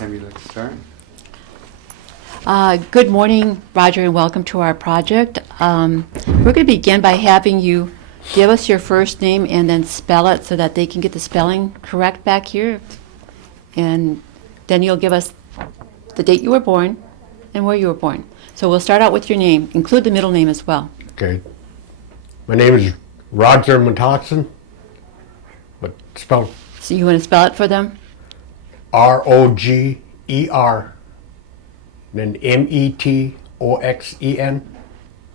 Maybe let's start. Good morning, Roger, and welcome to our project. We're going to begin by having you give us your first name and then spell it so that they can get the spelling correct back here. And then you'll give us the date you were born and where you were born. So we'll start out with your name. Include the middle name as well. Okay. My name is Roger Metoxen, but spelled So you want to spell it for them? Roger, then Metoxen.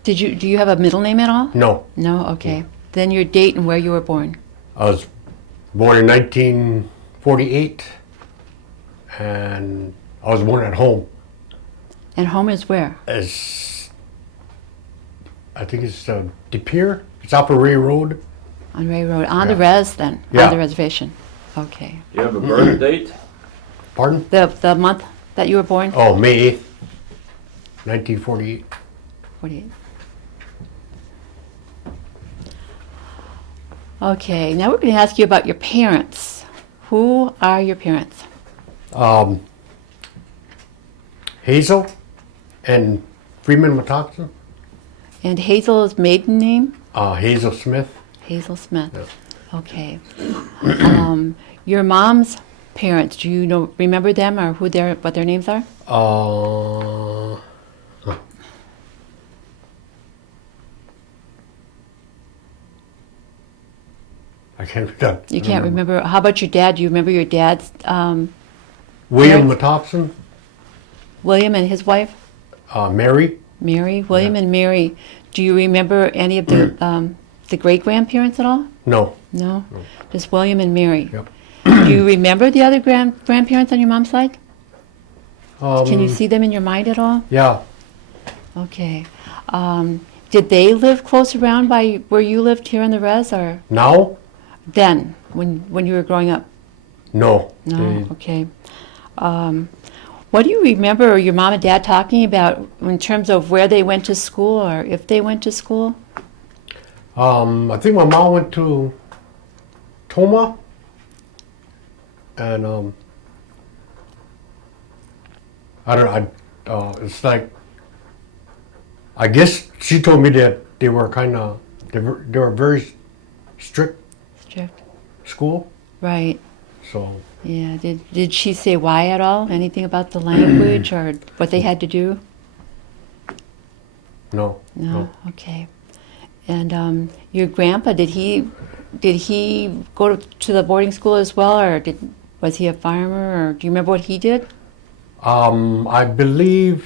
Do you have a middle name at all? No, No? Okay. Then your date and where you were born. I was born in 1948, and I was born at home. And home is where? As I think it's De Pere. It's off of Ray Road. On Ray Road. On the Yeah. res then? Yeah. On the reservation. Okay. Do you have a birth date? Pardon? The month that you were born? Oh, May 8th, 1948. 48. Okay, now we're going to ask you about your parents. Who are your parents? Hazel and Freeman Metoxen. And Hazel's maiden name? Hazel Smith. Hazel Smith. Yeah. Okay. Your mom's parents, do you remember them or what their names are? I can't remember. You can't remember. How about your dad? Do you remember your dad's William parents? Metoxen, William and his wife? Mary. Mary? William and Mary. Do you remember any of the great-grandparents at all? No. No? Just William and Mary. Yep. Do you remember the other grandparents on your mom's side? Can you see them in your mind at all? Yeah. Okay. Did they live close around by where you lived here in the res, or Now? then, when you were growing up? No. No? Okay. What do you remember your mom and dad talking about in terms of where they went to school or if they went to school? I think my mom went to Toma, and I don't know. It's like, I guess she told me that they were they were very strict Strict. school. Right. So Yeah. Did she say why at all? Anything about the language or what they had to do? no. No. Okay. And your grandpa, did he go to the boarding school as well, or was he a farmer, or do you remember what he did? I believe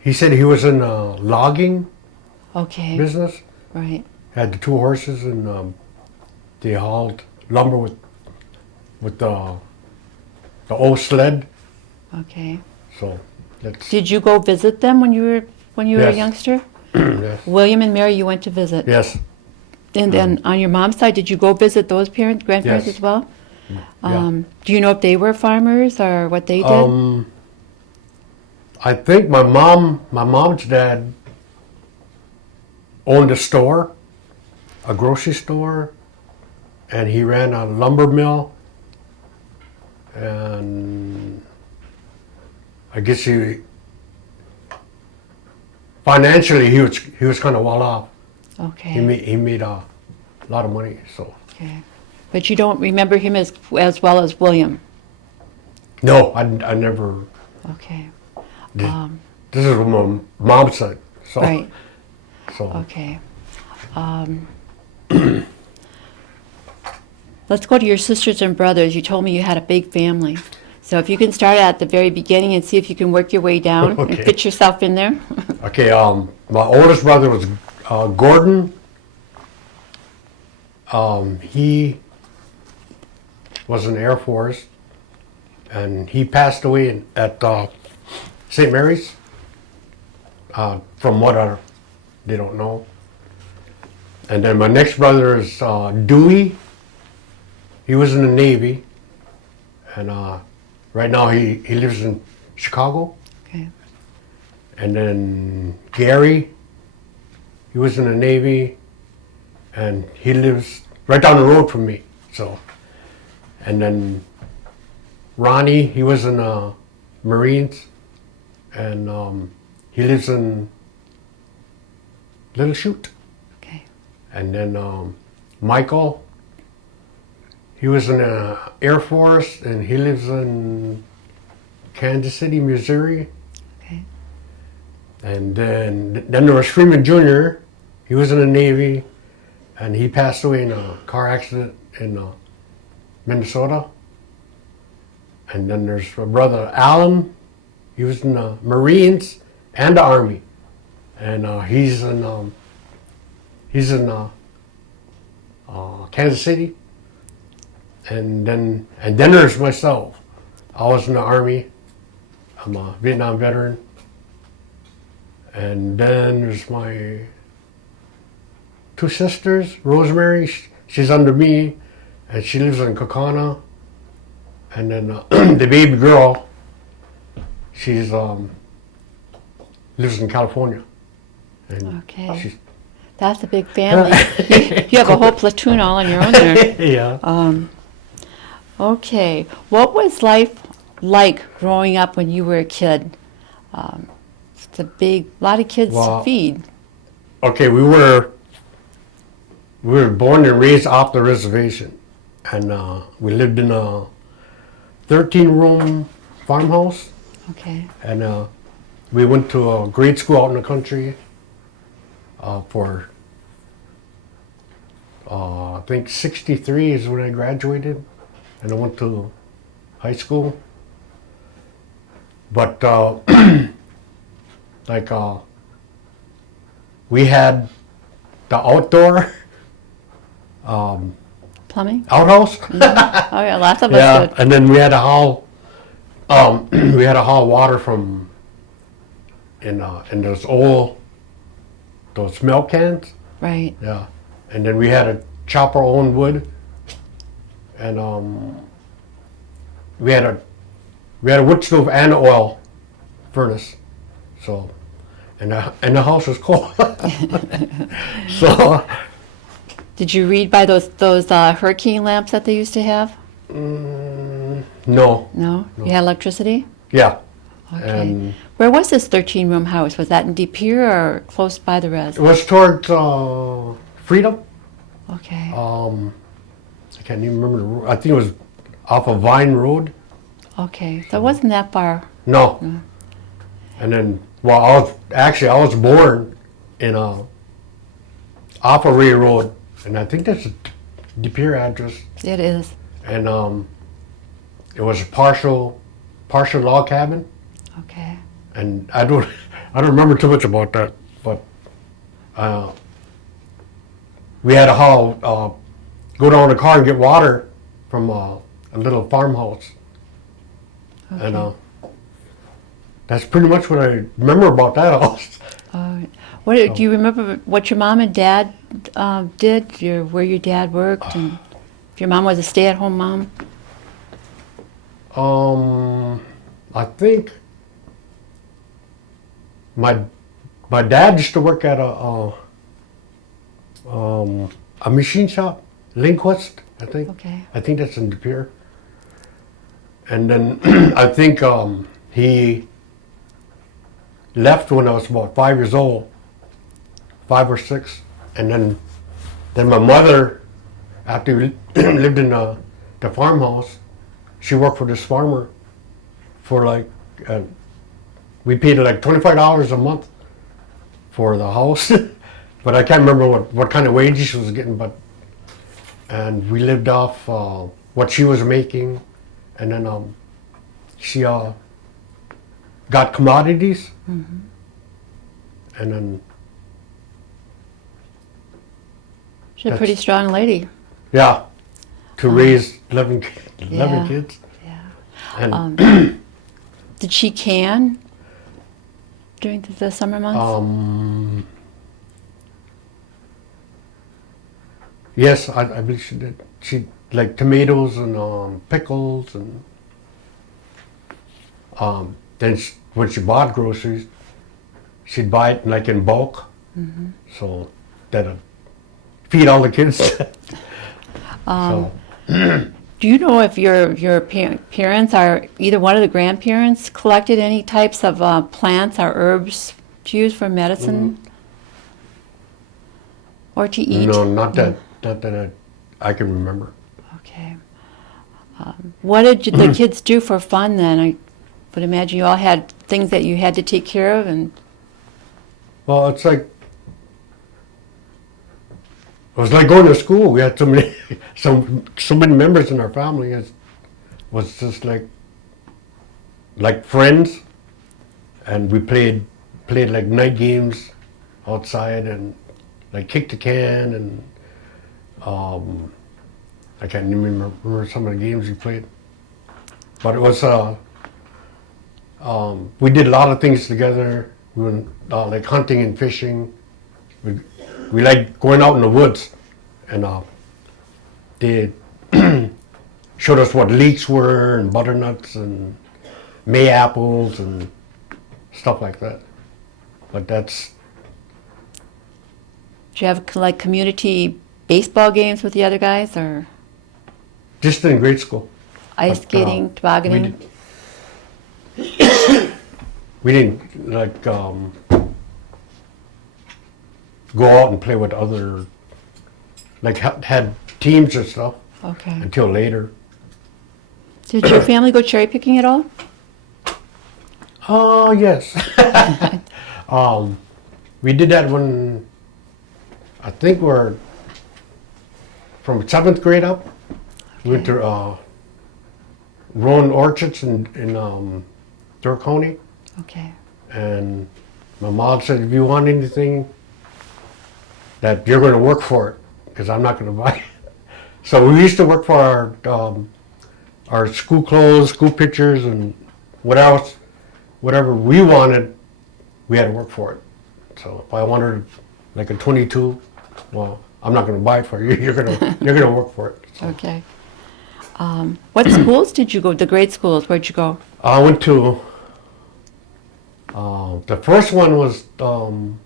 he said he was in a logging Okay. business. Right. Had the 2 horses, and they hauled lumber with the old sled. Okay. So that's Did you go visit them when you were a Yes. youngster? yes. William and Mary, you went to visit. Yes. And then on your mom's side, did you go visit those grandparents Yes. as well? Yeah. Do you know if they were farmers or what they did? I think my mom's dad owned a store, a grocery store, and he ran a lumber mill, and I guess financially he was kind of well off. Okay. He made a lot of money. So Okay. But you don't remember him as well as William? no, I never. Okay. This, this is my mom's side. So Right. so Okay. Let's go to your sisters and brothers. You told me you had a big family. So if you can start at the very beginning and see if you can work your way down and Okay. fit yourself in there. okay. My oldest brother was Gordon. He was in the Air Force, and he passed away at St. Mary's. From what they don't know. And then my next brother is Dewey. He was in the Navy, and right now he lives in Chicago. Okay. And then Gary, he was in the Navy, and he lives right down the road from me. So, and then Ronnie, he was in Marines, and he lives in Little Chute. Okay. And then Michael, he was in the Air Force, and he lives in Kansas City, Missouri. Okay. And then there was Freeman Jr., he was in the Navy, and he passed away in a car accident in Minnesota. And then there's my brother Alan, he was in the Marines and the Army. And he's in Kansas City. And then there's myself. I was in the Army. I'm a Vietnam veteran. And then there's my 2 sisters. Rosemary, she's under me, and she lives in Kokana. And then the baby girl, she's lives in California. And Okay. That's a big family. You have a whole platoon all on your own there. Yeah. Okay. What was life like growing up when you were a kid? It's a lot of kids to feed. Okay, we were born and raised off the reservation, and we lived in a 13-room farmhouse, Okay. and we went to a grade school out in the country for I think 63 is when I graduated, and I went to high school. But like we had the outdoor Plumbing? outhouse. Oh yeah, lots of us Yeah, did. and then we had to haul. We had to haul water from in those milk cans. Right. Yeah, and then we had to chop our own wood, and we had a wood stove and an oil furnace. So, and the house was cold. So. Did you read by those hurricane lamps that they used to have? No. No? You had electricity? Yeah. Okay. And Where was this 13-room house? Was that in De Pere or close by the res? it was towards Freedom. Okay. I can't even remember the road. I think it was off of Vine Road. Okay. So it wasn't that far. No. And then, well, I was born in off of Ray Road, and I think that's a De Pere address. It is. And it was a partial log cabin, Okay. and I don't remember too much about that, but we had to go down the car and get water from a little farmhouse, Okay. and that's pretty much what I remember about that house. Do you remember what your mom and dad did? Where your dad worked, and if your mom was a stay-at-home mom? I think my dad used to work at a machine shop, Linquist, I think. Okay. I think that's in De Pere. And then I think he left when I was about 5 years old, 5 or 6, and then my mother, after we lived in the farmhouse, she worked for this farmer for like we paid like $25 a month for the house, but I can't remember what kind of wages she was getting, and we lived off what she was making, and then she got commodities, Mm-hmm. and then She's a pretty strong lady. yeah, to raise 11 Yeah. kids. Yeah. And Did she can during the summer months? Yes, I believe she did. She like tomatoes and pickles, and then when she bought groceries, she'd buy it like in bulk, so that'd feed all the kids. So Do you know if your parents or either one of the grandparents collected any types of plants or herbs to use for medicine or to eat? No, not that I can remember. Okay. What did the kids do for fun then? I would imagine you all had things that you had to take care of, and Well, it's like it was like going to school. We had so many, so many members in our family. It was just like friends, and we played like night games outside and like kick the can and I can't even remember some of the games we played. But it was we did a lot of things together. We went like hunting and fishing. We liked going out in the woods, and they showed us what leeks were and butternuts and mayapples and stuff like that. But that's did you have like community baseball games with the other guys, or just in grade school. ice skating, tobogganing? We didn't like go out and play with other, like had teams and stuff Okay. until later. Did your family go cherry picking at all? Oh yes. We did that when I think we're from 7th grade up. We went to Rowan Orchards in Dorconi, Okay. and my mom said, if you want anything, that you're going to work for it, because I'm not going to buy it. So we used to work for our school clothes, school pictures, and whatever we wanted, we had to work for it. So if I wanted like a 22, well, I'm not going to buy it for you. You're gonna work for it. So Okay. What schools did you go? The grade schools? Where'd you go? I went to the first one was Elm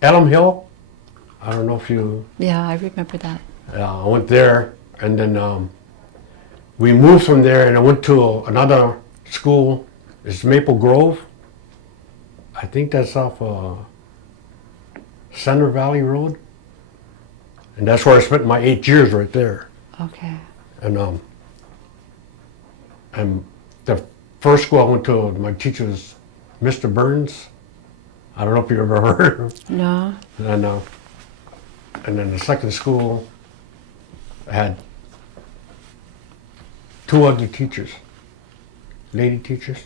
Hill. I don't know if you. Yeah, I remember that. I went there, and then we moved from there, and I went to another school. It's Maple Grove. I think that's off Center Valley Road, and that's where I spent my 8 years right there. Okay. And the first school I went to, my teacher was Mr. Burns. I don't know if you ever heard of him. No. And then the second school, I had 2 other teachers, lady teachers.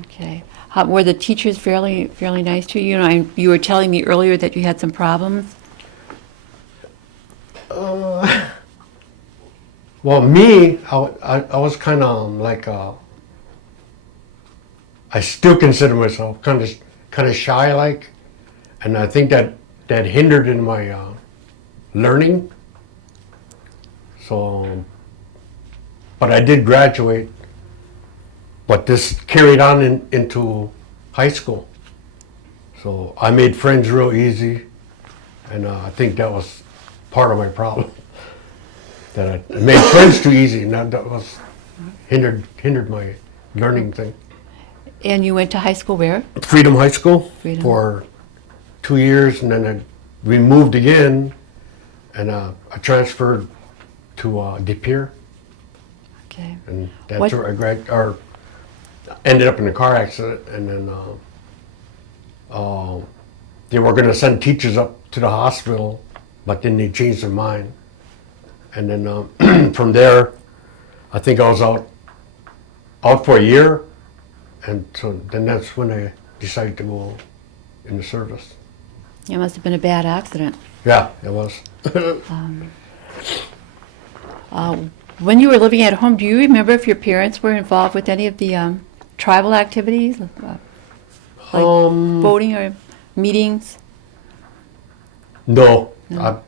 Okay. Were the teachers fairly nice to you? You know, you were telling me earlier that you had some problems. Well, me, I was kind of like I still consider myself kind of shy, like, and I think that hindered in my learning. So, but I did graduate. But this carried on into high school. So I made friends real easy, and I think that was part of my problem. That I made friends too easy, and that was hindered my learning thing. And you went to high school where? Freedom High School Freedom. for 2 years, and then we moved again, and I transferred to De Pere, Okay. and that's What- where I ended up in a car accident, and then they were going to send teachers up to the hospital, but then they changed their mind. And then from there, I think I was out for a year, and so then that's when I decided to go in the service. It must have been a bad accident. Yeah, it was. When you were living at home, do you remember if your parents were involved with any of the tribal activities, like voting or meetings? No, I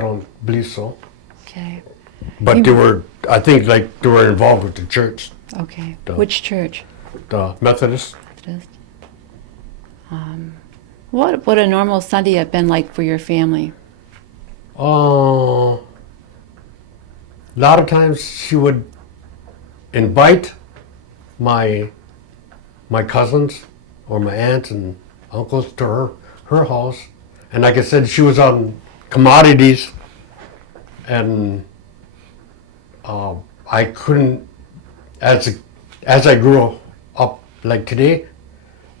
don't believe so. Okay. But they were, I think, like they were involved with the church, Okay. No. Which church? the Methodist. Methodist. What would a normal Sunday have been like for your family? a lot of times she would invite my cousins or my aunts and uncles to her house, and like I said, she was on commodities, and I couldn't, as I grew up like today,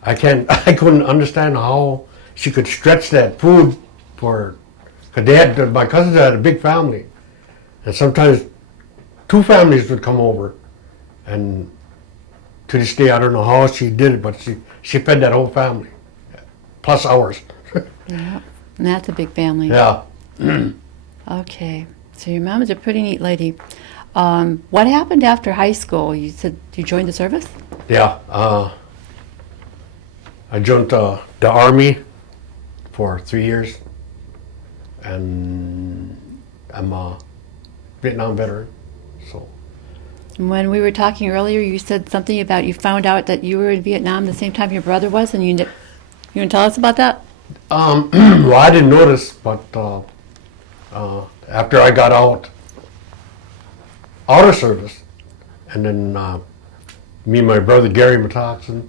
I couldn't understand how she could stretch that food for, because my cousins had a big family, and sometimes two families would come over, and to this day I don't know how she did it, but she fed that whole family, plus ours. Yeah, and that's a big family. Yeah. Okay, so your mom is a pretty neat lady. What happened after high school? You said you joined the service? Yeah. I joined the Army for 3 years, and I'm a Vietnam veteran. So. When we were talking earlier, you said something about you found out that you were in Vietnam the same time your brother was, and you want to tell us about that? Well, I didn't notice, but after I got out of service, and then me and my brother Gary Metoxen,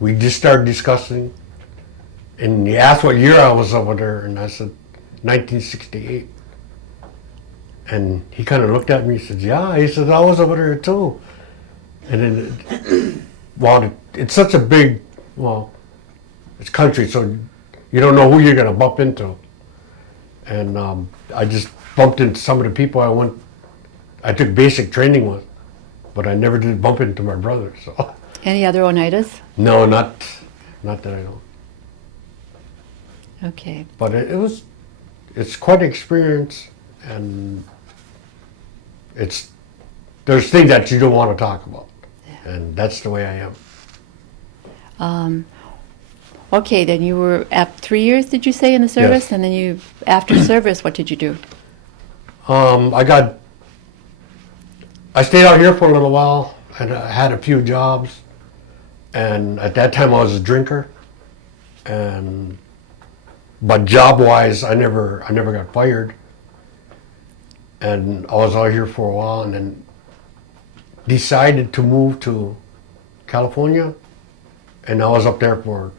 we just started discussing, and he asked what year I was over there, and I said 1968. And he kind of looked at me and said, yeah, he said, I was over there too. And then, it's such a big, it's country, so you don't know who you're going to bump into. And I just bumped into some of the people I took basic training with, but I never did bump into my brother. So. Any other Oneidas? No, not that I know. Okay. But it's quite an experience, and there's things that you don't want to talk about, and that's the way I am. Okay, then you were at 3 years, did you say, in the service? Yes. And then after service, what did you do? I stayed out here for a little while, and I had a few jobs, and at that time I was a drinker, but job-wise, I never got fired, and I was out here for a while, and then decided to move to California, and I was up there for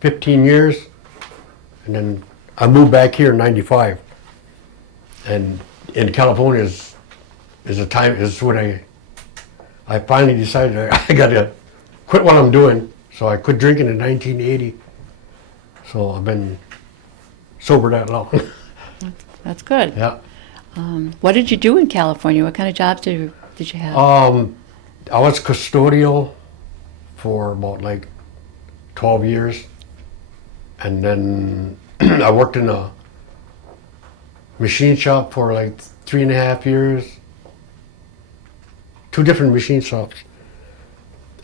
15 years, and then I moved back here in '95, and in California is when I finally decided I got to quit what I'm doing, so I quit drinking in 1980, so I've been sober that long. That's good. Yeah. What did you do in California? What kind of jobs did you have? I was custodial for about 12 years, and then I worked in a machine shop for 3.5 years, 2 different machine shops,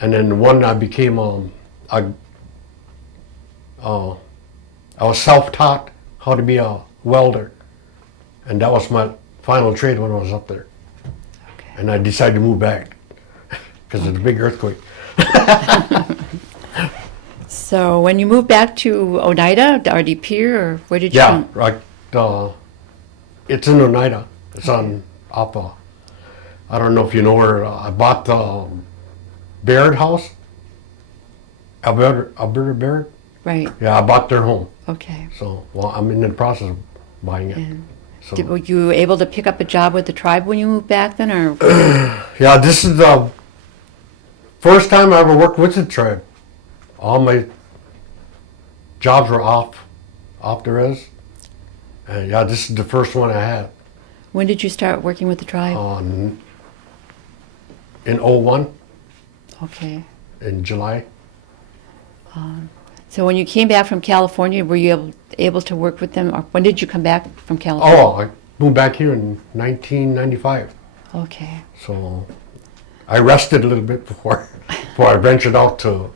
and then one I became I was self-taught how to be a welder, and that was my final trade when I was up there. Okay. And I decided to move back because of the big earthquake. So when you moved back to Oneida, R.D. Pier, or where did you Yeah, come? right. It's in Oneida. It's on Appa. I don't know if you know where I bought the Baird house. Alberta Baird. Right. Yeah, I bought their home. Okay. So, I'm in the process of buying it. And So, were you able to pick up a job with the tribe when you moved back then, or? yeah, this is the first time I ever worked with the tribe. All my jobs were off the res. And yeah, this is the first one I had. When did you start working with the tribe? In '01, Okay. in July. So when you came back from California, were you able to work with them, or when did you come back from California? Oh, I moved back here in 1995. Okay. So I rested a little bit before I ventured out to.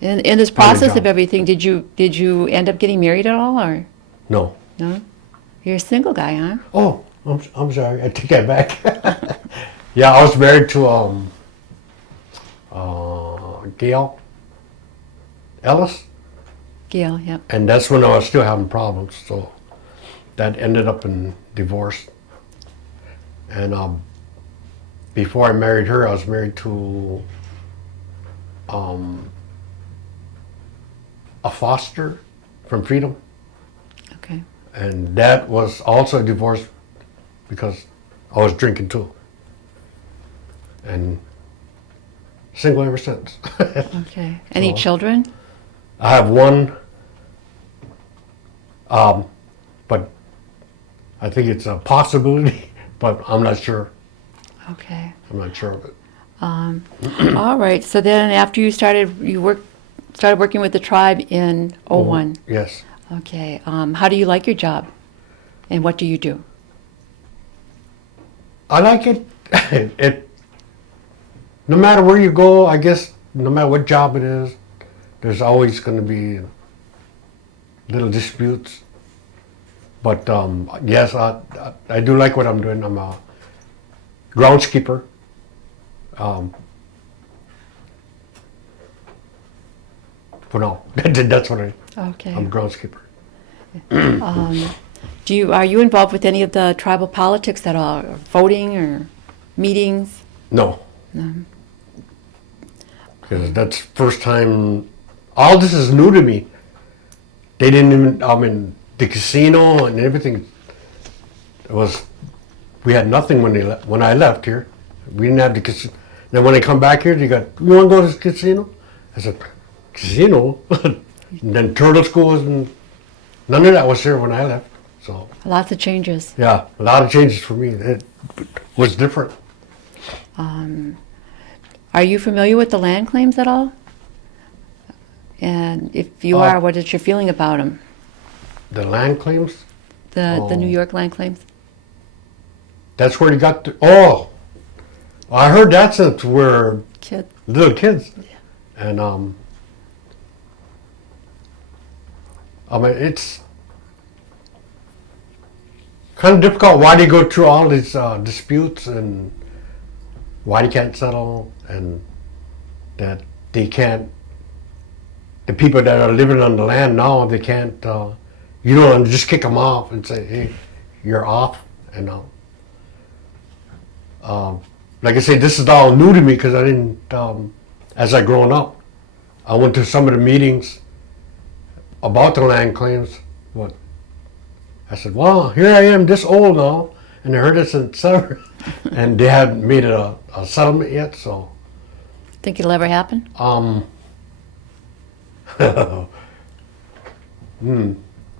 In this Find a process of job. everything, did you end up getting married at all, or No. no? You're a single guy, huh? Oh, I'm sorry. I take that back. Yeah, I was married to Gail Ellis, Gail, yep. and that's when I was still having problems. So that ended up in divorce. And before I married her, I was married to a foster from Freedom. Okay. And that was also a divorce because I was drinking too. And single ever since. Okay. Any So- children? I have one, but I think it's a possibility, but I'm not sure. Okay. I'm not sure of it. All right. So then, after you started working with the tribe in '01. Yes. Okay. How do you like your job, and what do you do? I like it. No matter where you go, I guess, no matter what job it is, there's always going to be little disputes. But yes, I do like what I'm doing. I'm a groundskeeper. For now, that's what Okay. I'm a groundskeeper. Are you involved with any of the tribal politics at all, or voting or meetings? No. No. Because that's first time. All this is new to me. They didn't even. I mean, the casino and everything. We had nothing when I left here. We didn't have the casino. Then when I come back here, you want to go to the casino? I said, casino. And then turtle schools and none of that was here when I left. So Lots of changes. yeah, a lot of changes for me. It was different. Are you familiar with the land claims at all? And if you are, what is your feeling about them? The land claims. The New York land claims? That's where you got the. Oh, I heard that's where Kid. little kids. And I mean, it's kind of difficult. Why do you go through all these disputes and why they can't settle and that they can't. The people that are living on the land now, they can't. You don't just kick them off and say, "Hey, you're off," and like I say, this is all new to me because I didn't. As I grown up, I went to some of the meetings about the land claims. What? I said, "Well, here I am, this old now," and I heard it's in seven, and they hadn't made it a settlement yet. So, Think it'll ever happen?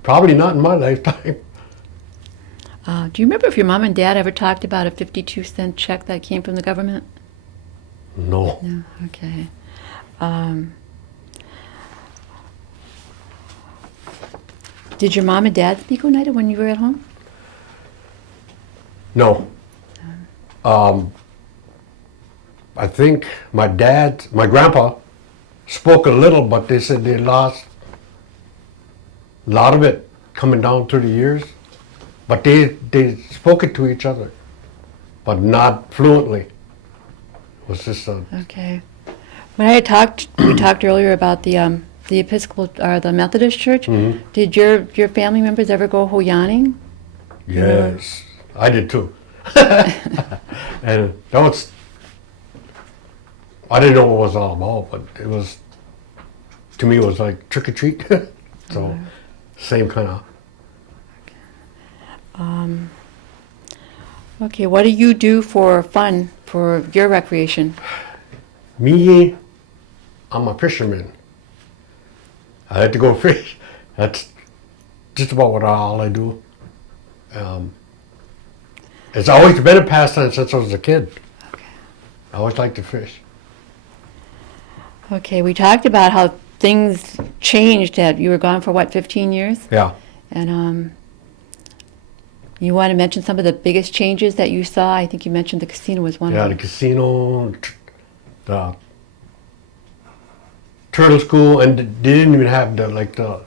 Probably not in my lifetime. Do you remember if your mom and dad ever talked about a 52-cent check that came from the government? No. No. Okay. Did your mom and dad speak Oneida when you were at home? No. I think my grandpa spoke a little, but they said they lost a lot of it coming down through the years. But they spoke it to each other, but not fluently. It was just a. Okay. When we talked earlier about the Episcopal or the Methodist Church. Mhm. Did your family members ever go hoyaning? Yes, I did too. And that was. I didn't know what it was all about, but it was. To me, it was like trick or treat. So, same kind of. Okay, what do you do for fun, for your recreation? Me, I'm a fisherman. I like to go fish. That's just about all I do. It's always been a pastime since I was a kid. Okay. I always liked to fish. Okay, we talked about how things changed. That you were gone for what, 15 years? Yeah. And you want to mention some of the biggest changes that you saw? I think you mentioned the casino was one Yeah, of the them. casino, the turtle school, and they didn't even have the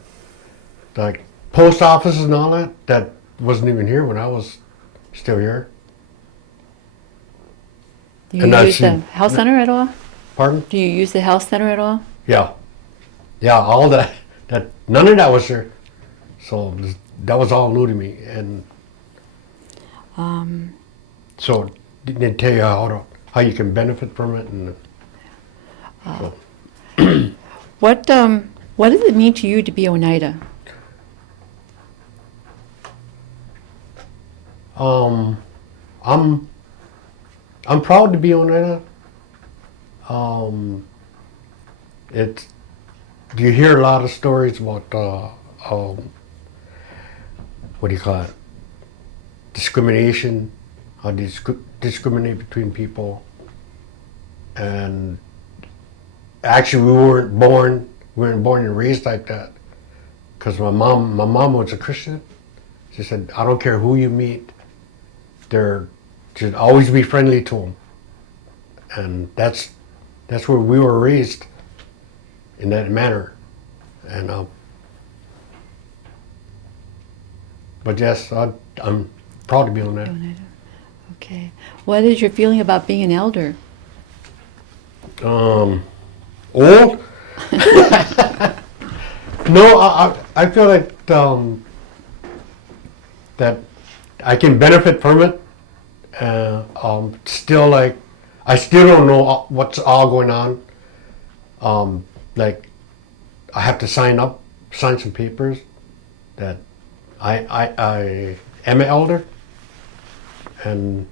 post offices and all that. That wasn't even here when I was still here. Do you and use the that's- health center at all? Pardon? Do you use the health center at all? Yeah, yeah, all that none of that was here, so that was all new to me. And So they tell you how you can benefit from it, and so. What does it mean to you to be Oneida? I'm proud to be Oneida. It's you hear a lot of stories about what do you call it? Discrimination, how they discriminate between people, and actually we weren't born and raised like that, because my mom was a Christian. She said, I don't care who you meet, you should always be friendly to them, and that's where we were raised, in that manner, and but yes, I'm proud to be on that. Oneida. Okay. What is your feeling about being an elder? Old? No, I feel like that I can benefit from it. Still, like, I still don't know what's all going on. Like, I have to sign some papers that I am an elder, and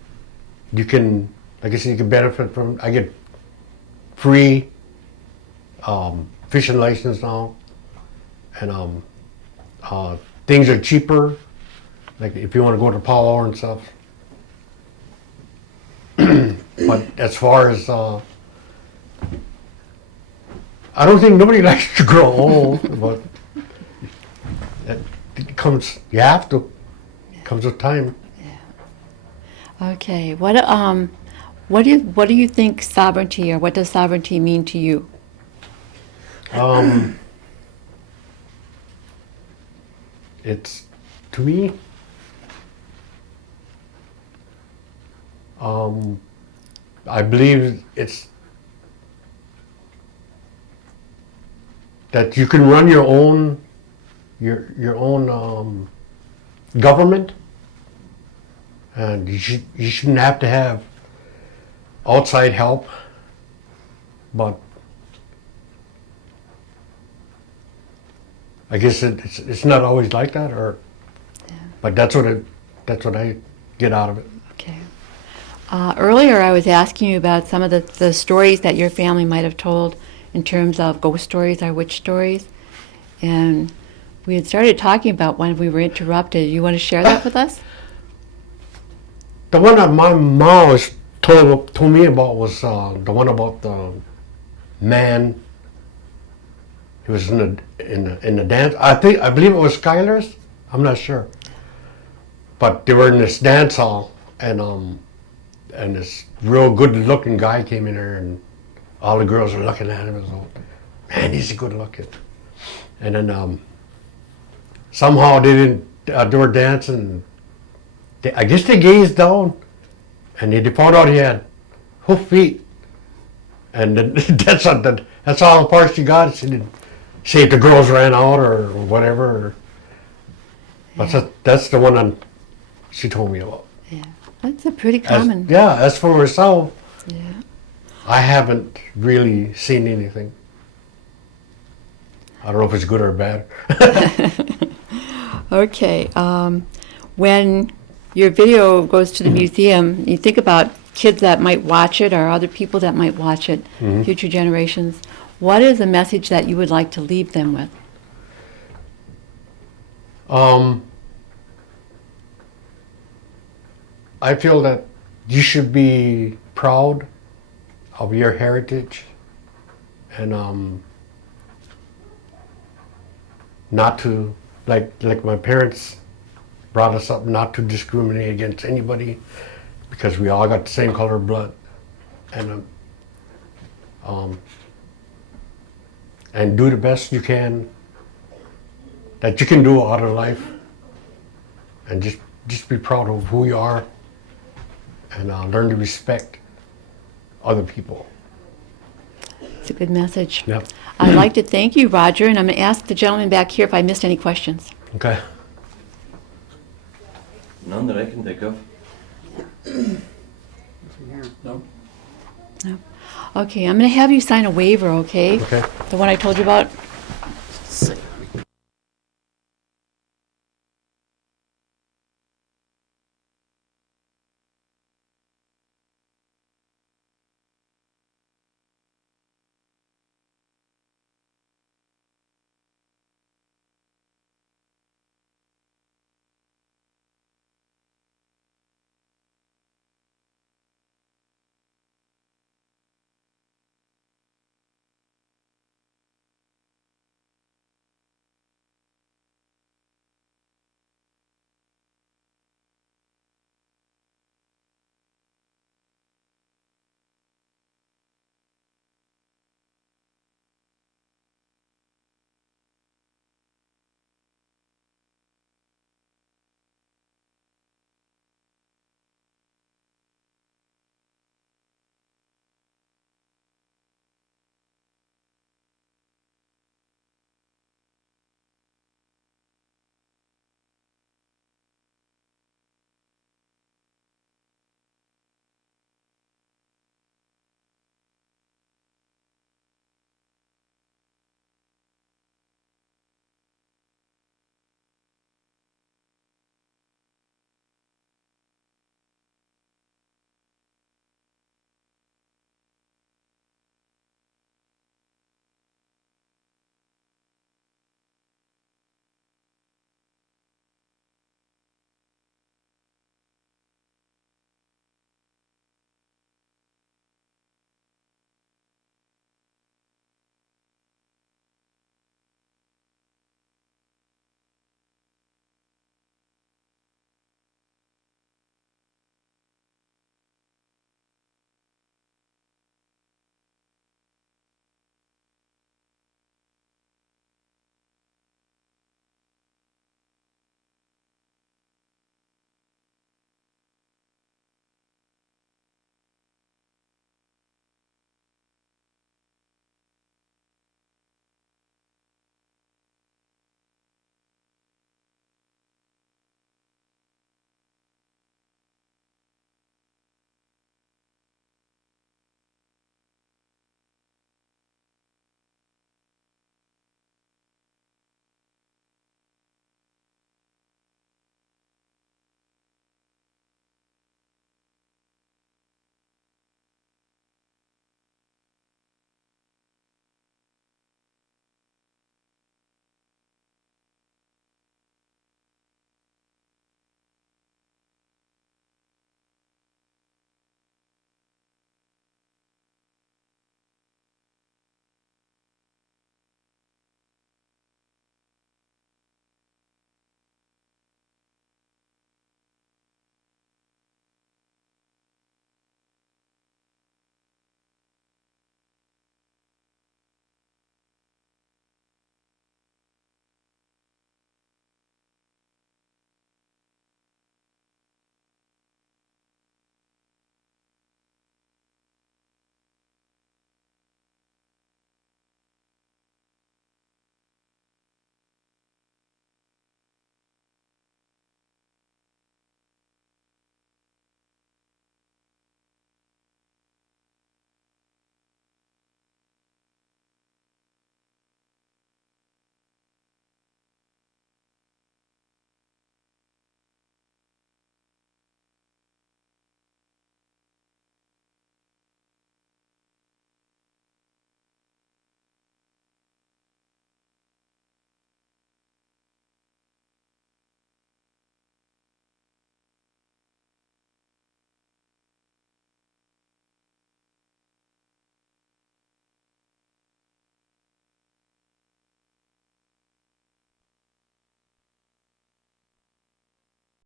you can, like I said, you can benefit from. I get free fishing license now, and things are cheaper. Like if you want to go to Powell and stuff. But as far as I don't think nobody likes to grow old, but it comes. You have to. It comes with time. Okay. What do you think sovereignty, or what does sovereignty mean to you? It's, to me, I believe it's that you can run your own government, and you shouldn't have to have outside help, but I guess it's not always like that, but that's what I get out of it. Okay. Earlier, I was asking you about some of the stories that your family might have told in terms of ghost stories or witch stories, and we had started talking about when we were interrupted. You want to share that with us? The one that my mom was told me about was the one about the man. He was in the dance. I believe it was Skylar's. I'm not sure, but they were in this dance hall, and this real good-looking guy came in there, and all the girls were looking at him and so, man, he's good-looking. And then somehow they were dancing. I guess they gazed down, and they found out he had hoof feet, and then that's all the parts she got. She didn't say if the girls ran out or whatever. But that's the one she told me about. Yeah, that's a pretty common. As for myself, Yeah. I haven't really seen anything. I don't know if it's good or bad. Okay. When your video goes to the museum, you think about kids that might watch it or other people that might watch it, future generations. What is a message that you would like to leave them with? I feel that you should be proud of your heritage, and not to, like my parents brought us up, not to discriminate against anybody, because we all got the same color of blood, and do the best you can that you can do out of life, and just be proud of who you are, and learn to respect other people. It's a good message. Yep. I'd like to thank you, Roger, and I'm going to ask the gentleman back here if I missed any questions. Okay. None that I can think of. No? Okay, I'm going to have you sign a waiver, okay? Okay. The one I told you about.